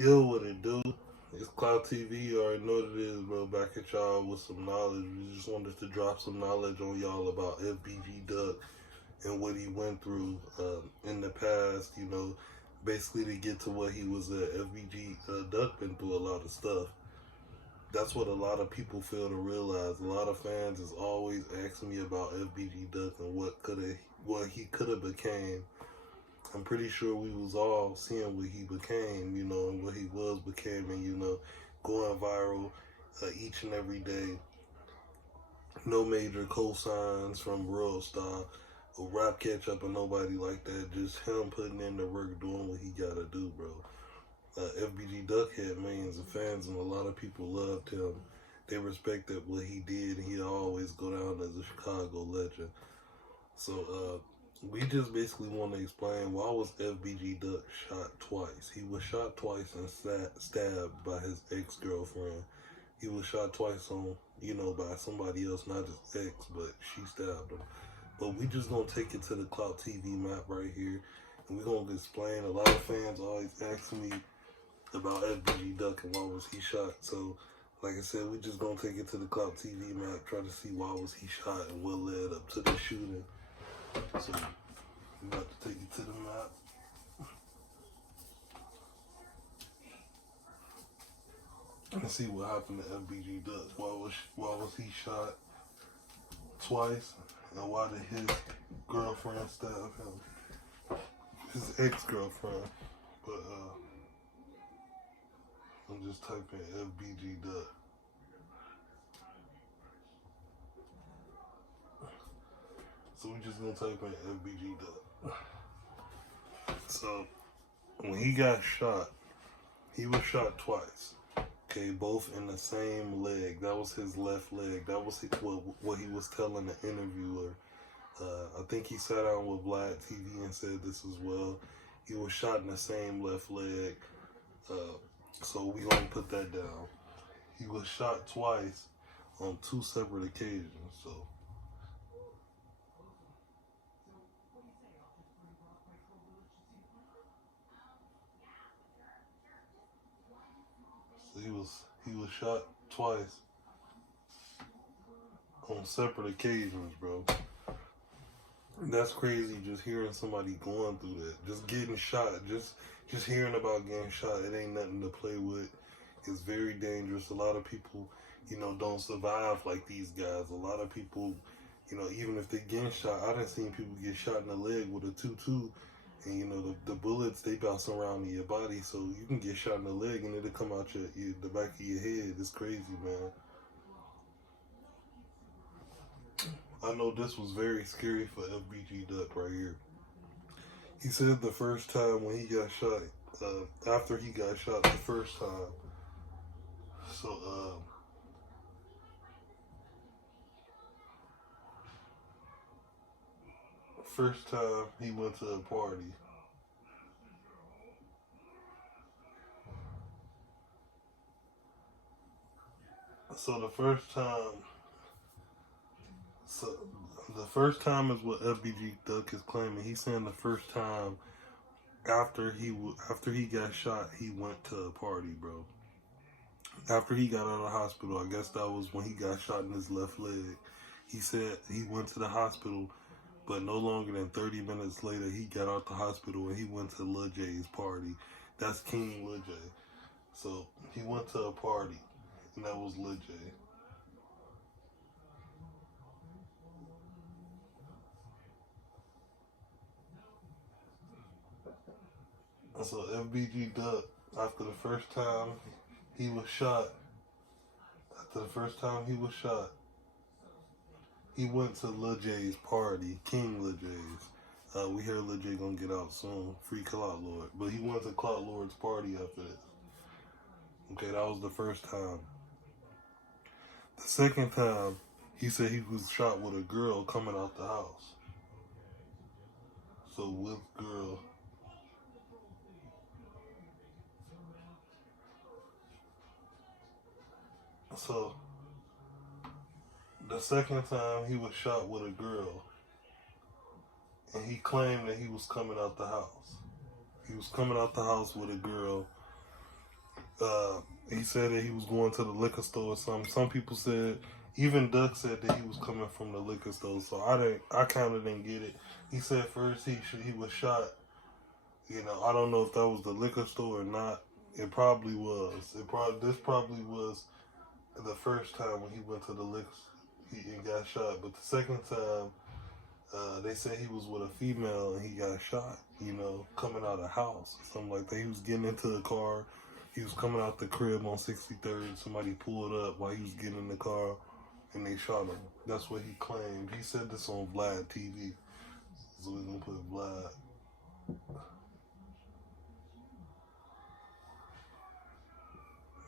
Yo, what it do? It's Cloud TV. You already know what it is, bro. Back at y'all with some knowledge. We just wanted to drop some knowledge on y'all about FBG Duck and what he went through in the past. Basically to get to what he was at. FBG Duck been through a lot of stuff. That's what a lot of people fail to realize. A lot of fans is always asking me about FBG Duck and what he could have became. I'm pretty sure we was all seeing what he became, and what he was becoming, going viral each and every day. No major cosigns from World Star or Rap Catch Up or nobody like that. Just him putting in the work, doing what he gotta do, bro. FBG Duck had millions of fans, and a lot of people loved him. They respected what he did, and he'd always go down as a Chicago legend. So, we just basically want to explain why was FBG Duck shot twice. He was shot twice and stabbed by his ex-girlfriend. He was shot twice by somebody else, not his ex, but she stabbed him. But we just gonna take it to the Clout TV map right here, and we're gonna explain. A lot of fans always ask me about FBG Duck and why was he shot. So, like I said, we just gonna take it to the Clout TV map, try to see why was he shot and what led up to the shooting. So, I'm about to take it to the map. And see what happened to FBG Duck. Why was he shot twice? And why did his girlfriend stab him? His ex-girlfriend. But, I'm just typing FBG Duck. So we just gonna type in FBG Duck. So when he got shot, he was shot twice. Okay, both in the same leg. That was his left leg. That was what he was telling the interviewer. I think he sat down with Vlad TV and said this as well. He was shot in the same left leg. So we gonna put that down. He was shot twice on two separate occasions. So he was shot twice on separate occasions, bro. That's crazy. Just hearing somebody going through that, just getting shot, just hearing about getting shot. It ain't nothing to play with. It's very dangerous. A lot of people, don't survive like these guys. A lot of people, even if they getting shot, I done seen people get shot in the leg with a 2-2. And the bullets, they bounce around in your body, so you can get shot in the leg and it'll come out the back of your head. It's crazy, man. I know this was very scary for FBG Duck right here. He said the first time when he got shot, after he got shot the first time. So, first time he went to a party. So the first time is what FBG Duck is claiming. He's saying the first time after he got shot, he went to a party, bro. After he got out of the hospital, I guess that was when he got shot in his left leg. He said he went to the hospital, but no longer than 30 minutes later, he got out the hospital and he went to Lil J's party. That's King Lil J. So he went to a party, and that was Lil J. So FBG Duck, after the first time he was shot, he went to Lil J's party, King Lil J's. We hear Lil J gonna get out soon, free Clout Lord. But he went to Clout Lord's party after this. Okay, that was the first time. The second time, he said he was shot with a girl coming out the house. So with girl. So the second time he was shot with a girl, and he claimed that he was coming out the house. He was coming out the house with a girl, He said that he was going to the liquor store or something. Some people said, even Duck said that he was coming from the liquor store. So I kind of didn't get it. He said first he was shot. You know, I don't know if that was the liquor store or not. It probably was. This probably was the first time when he went to the liquor and got shot. But the second time, they said he was with a female and he got shot, you know, coming out of the house or something like that. He was getting into the car. He was coming out the crib on 63rd. Somebody pulled up while he was getting in the car and they shot him. That's what he claimed. He said this on Vlad TV. So we're going to put Vlad.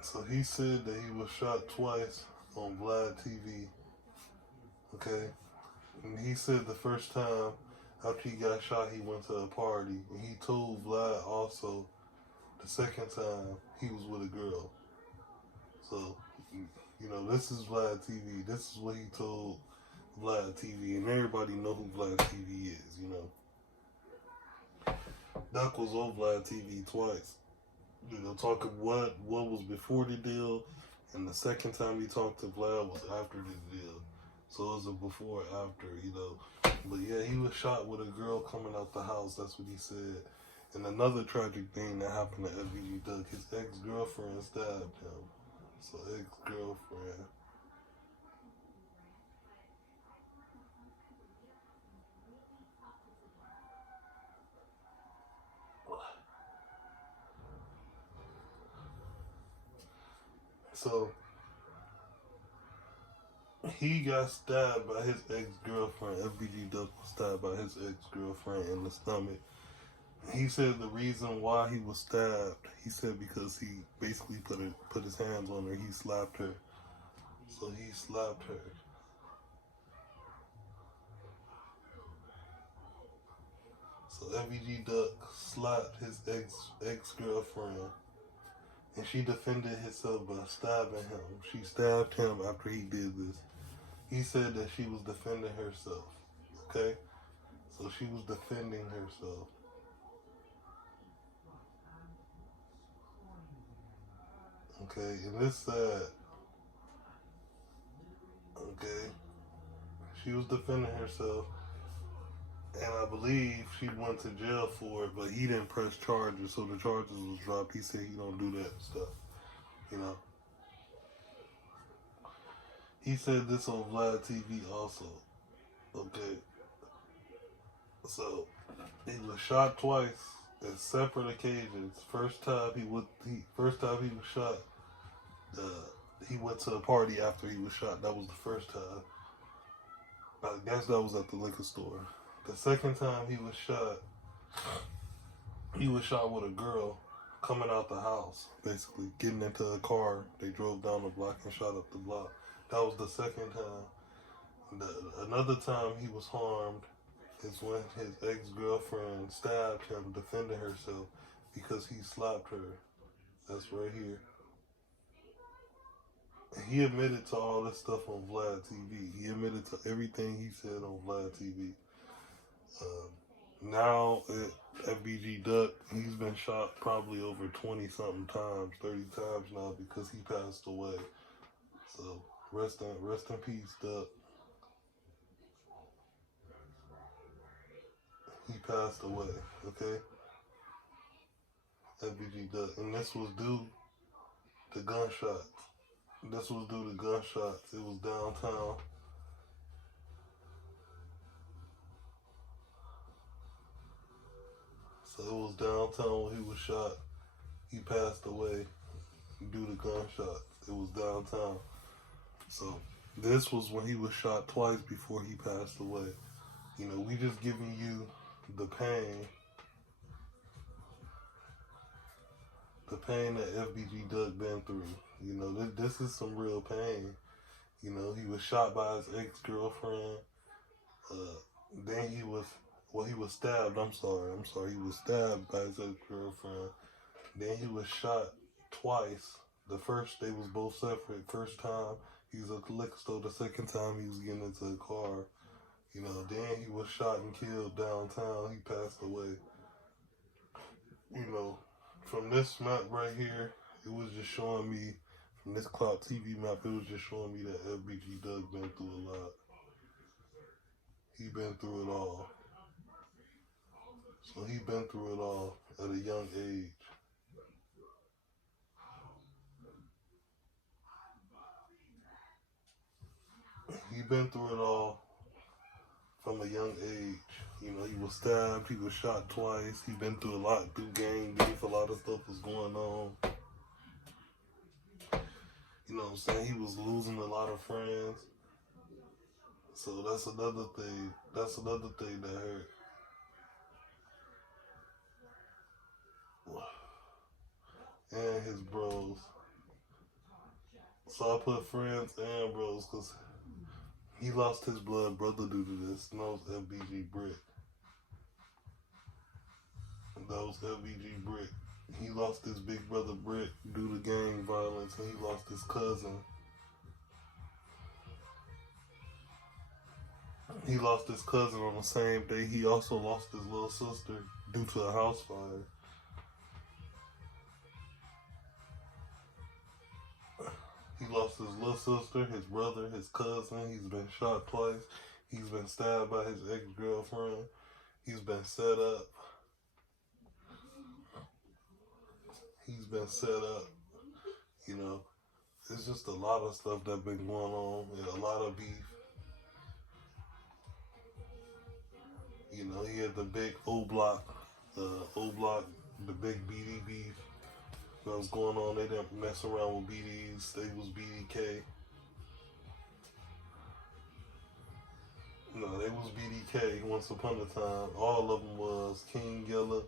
So he said that he was shot twice on Vlad TV. Okay? And he said the first time after he got shot, he went to a party. And he told Vlad also the second time he was with a girl. So, you know, this is Vlad TV. This is what he told Vlad TV. And everybody know who Vlad TV is, you know. Duck was on Vlad TV twice. You know, talking what was before the deal. And the second time he talked to Vlad was after the deal. So it was a before and after, you know. But yeah, he was shot with a girl coming out the house. That's what he said. And another tragic thing that happened to FBG Duck, his ex-girlfriend stabbed him. So ex-girlfriend. So he got stabbed by his ex-girlfriend. FBG Duck was stabbed by his ex-girlfriend in the stomach. He said the reason why he was stabbed, he said because he basically put his hands on her. He slapped her. So he slapped her. So FBG Duck slapped his ex-girlfriend. And she defended herself by stabbing him. She stabbed him after he did this. He said that she was defending herself. Okay? So she was defending herself. Okay, and this sad. Okay? She was defending herself. And I believe she went to jail for it, but he didn't press charges, so the charges was dropped. He said he don't do that stuff. You know? He said this on Vlad TV also. Okay. So he was shot twice at separate occasions. First time he was shot, he went to a party after he was shot. That was the first time. I guess that was at the liquor store. The second time he was shot with a girl coming out the house, basically getting into a car. They drove down the block and shot up the block. That was the second time. Another time he was harmed is when his ex-girlfriend stabbed him, defending herself because he slapped her. That's right here. And he admitted to all this stuff on Vlad TV. He admitted to everything he said on Vlad TV. Now at FBG Duck, he's been shot probably over 20-something times, 30 times now because he passed away. So rest in peace, Duck. He passed away, okay? FBG Duck. And this was due to gunshots. This was due to gunshots. It was downtown. So it was downtown when he was shot. He passed away due to gunshots. It was downtown. So this was when he was shot twice before he passed away. You know, we just giving you the pain that FBG Duck been through. You know, this is some real pain. You know, he was shot by his ex-girlfriend. Then he was stabbed. I'm sorry. He was stabbed by his ex-girlfriend. Then he was shot twice. The first, they was both separate. First time, he was at the liquor store. The second time, he was getting into a car. You know, then he was shot and killed downtown. He passed away. You know, from this map right here, it was just showing me from this Cloud TV map. It was just showing me that FBG Doug been through a lot. He been through it all. So he been through it all at a young age. He been through it all from a young age. You know, he was stabbed, he was shot twice. He been through a lot, through gang beef. A lot of stuff was going on. You know what I'm saying? He was losing a lot of friends. So that's another thing. That's another thing that hurt. And his bros. So I put friends and bros because he lost his blood brother due to this. And that was FBG Brick. That was FBG Brick. He lost his big brother Brick due to gang violence, and he lost his cousin. He lost his cousin on the same day. He also lost his little sister due to a house fire. He lost his little sister, his brother, his cousin. He's been shot twice. He's been stabbed by his ex-girlfriend. He's been set up. He's been set up. You know, it's just a lot of stuff that's been going on, and a lot of beef. You know, he had the big O-Block, the big BD beef that was going on. They didn't mess around with BDs. They was BDK. No, they was BDK once upon a time. All of them was King Yella,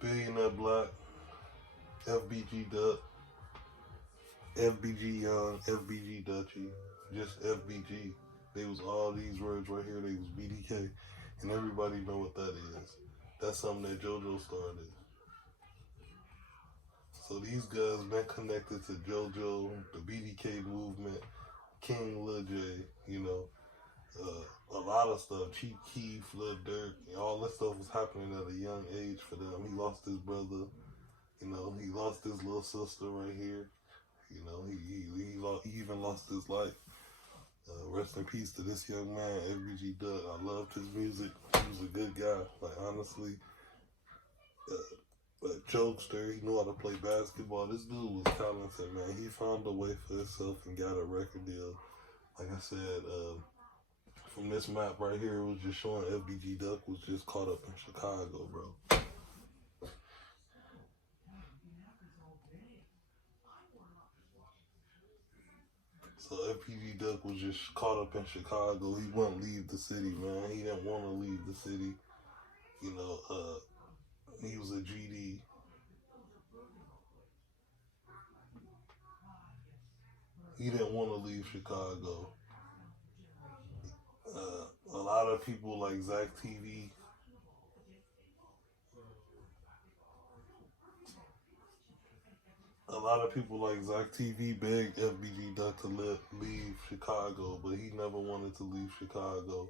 Billionaire Black, FBG Duck, FBG Young, FBG Dutchy, just FBG. They was all these words right here. They was BDK. And everybody know what that is. That's something that JoJo started. So these guys been connected to JoJo, the BDK movement, King Lil J, you know, a lot of stuff. Chief Keef, Lil Durk, all that stuff was happening at a young age for them. He lost his brother, you know, he lost his little sister right here. You know, he even lost his life. Rest in peace to this young man, FBG Doug. I loved his music. He was a good guy. Like, honestly, a jokester. He knew how to play basketball. This dude was talented, man. He found a way for himself and got a record deal. Like I said, from this map right here, it was just showing FBG Duck was just caught up in Chicago, bro. So FBG Duck was just caught up in Chicago. He wouldn't leave the city, man. He didn't want to leave the city. You know, he was a GD. He didn't want to leave Chicago. A lot of people like Zach TV. A lot of people like Zach TV begged FBG Duck to leave Chicago, but he never wanted to leave Chicago.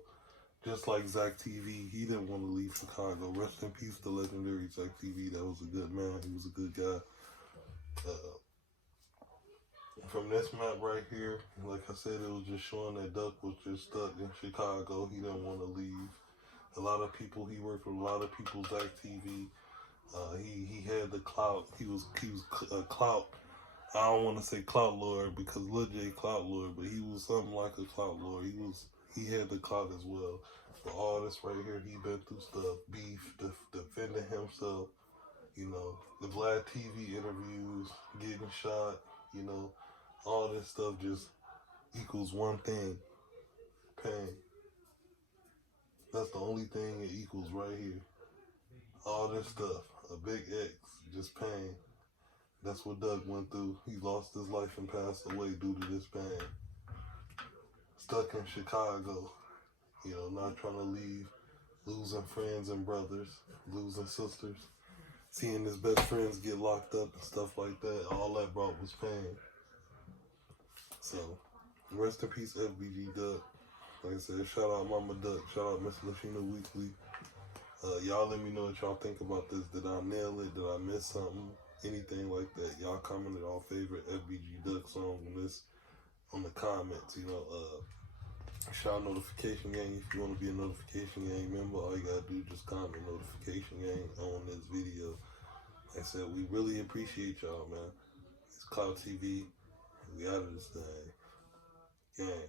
Just like Zach TV, he didn't want to leave Chicago. Rest in peace to legendary Zach TV. That was a good man. He was a good guy. From this map right here, like I said, it was just showing that Duck was just stuck in Chicago. He didn't want to leave. A lot of people, he worked with a lot of people, Zach TV. He had the clout. He was a clout. I don't want to say clout lord because Lil J clout lord, but he was something like a clout lord. He had the clout as well. But all this right here, he been through stuff, beef, defending himself. You know, the Vlad TV interviews, getting shot. You know, all this stuff just equals one thing: pain. That's the only thing it equals right here. All this stuff, a big X, just pain. That's what Doug went through. He lost his life and passed away due to this pain. Stuck in Chicago, you know, not trying to leave, losing friends and brothers, losing sisters, seeing his best friends get locked up and stuff like that. All that brought was pain. So, rest in peace, FBG Duck. Like I said, shout out Mama Duck, shout out Miss Lashina Weekly. Y'all let me know what y'all think about this. Did I nail it? Did I miss something? anything like that, y'all comment our favorite FBG Duck song on the comments. Shout notification gang. If you want to be a notification gang member, all you gotta do is just comment notification gang on this video. Like I said, we really appreciate y'all, man. It's Cloud TV. We out of this thing. Gang.